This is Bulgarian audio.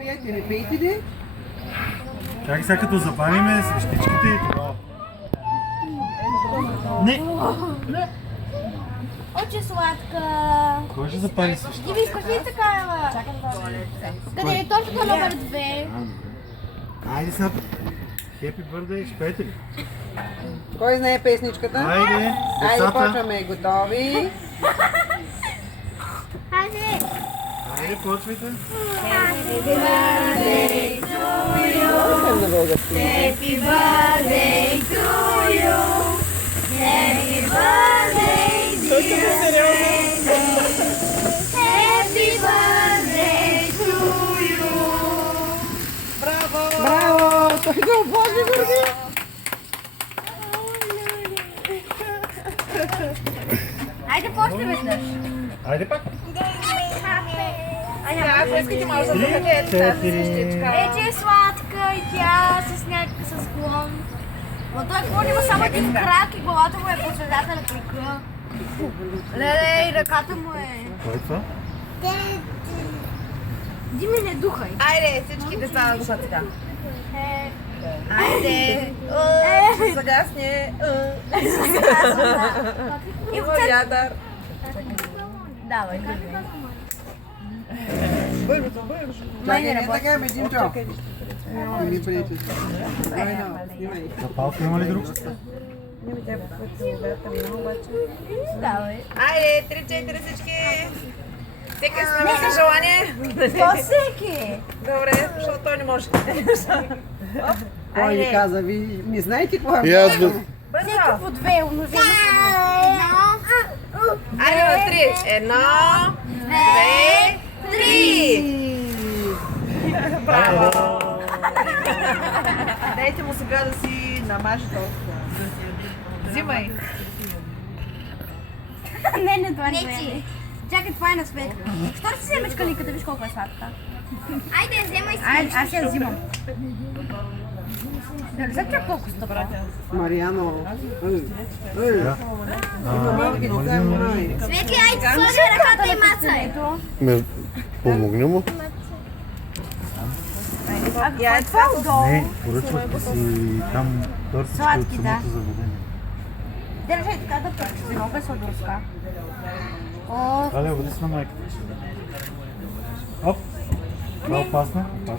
пиете, не пейте ли? Чакай сега като запалиме свещичките и това. Не! Оче сладка. Кой ще запали свещички? Ти виж какви такава? Къде е точка номер 2? Айде сега. Happy birthday, ще пеете ли? Кой знае песничката? Айде, Айде, децата. почваме. Готови? Хайде! Айде, почвайте. Съвсем на български. Happy birthday to you. Happy birthday dear Happy birthday to you. Браво! Той го обложи, Георги! Айде после веднъж. Айде пак. Ако искате, може да 3, дадете тази 4. свещичка. Че е сладка и тя с клон. Но той клон има само един крак и главата му е по средата на кръга. Леле, и ръката му е... Кой е това? Дими, не духай. Айде, всички деца на духа сега. Айде. Загасне. Има вятър. Давай. Чакай, не така, бе, Димчо. Ни приятели. Айде, снимай. На палка има ли друг? Давай. Айде, 3-4 всички. Всеки с намери желание. То всеки. Добре, защото той не може. Кой ви каза? Ви не знаете какво е? Ядно. Всеки по две умножено. Айде на 3. Едно, две, три. Браво! Дайте му сега да си намаже толкова. Взимай. Не, това не е. Чакай, това е на Светка. Що си вземеш калинката, виж колко е сладка? Айде, вземай си. Айде, аз я взимам. Дали са чак колко стъпа? Мариано. Има малки деца, май. Светли, айде, сложи ръката и мацай. Помогни му. Яйца Не, поръчвахте си там тортички от Сладки, да. самото заведение. Държай така да пръчи, много е сладурска. О, Аля, води с на майката. Оп! Това е опасно.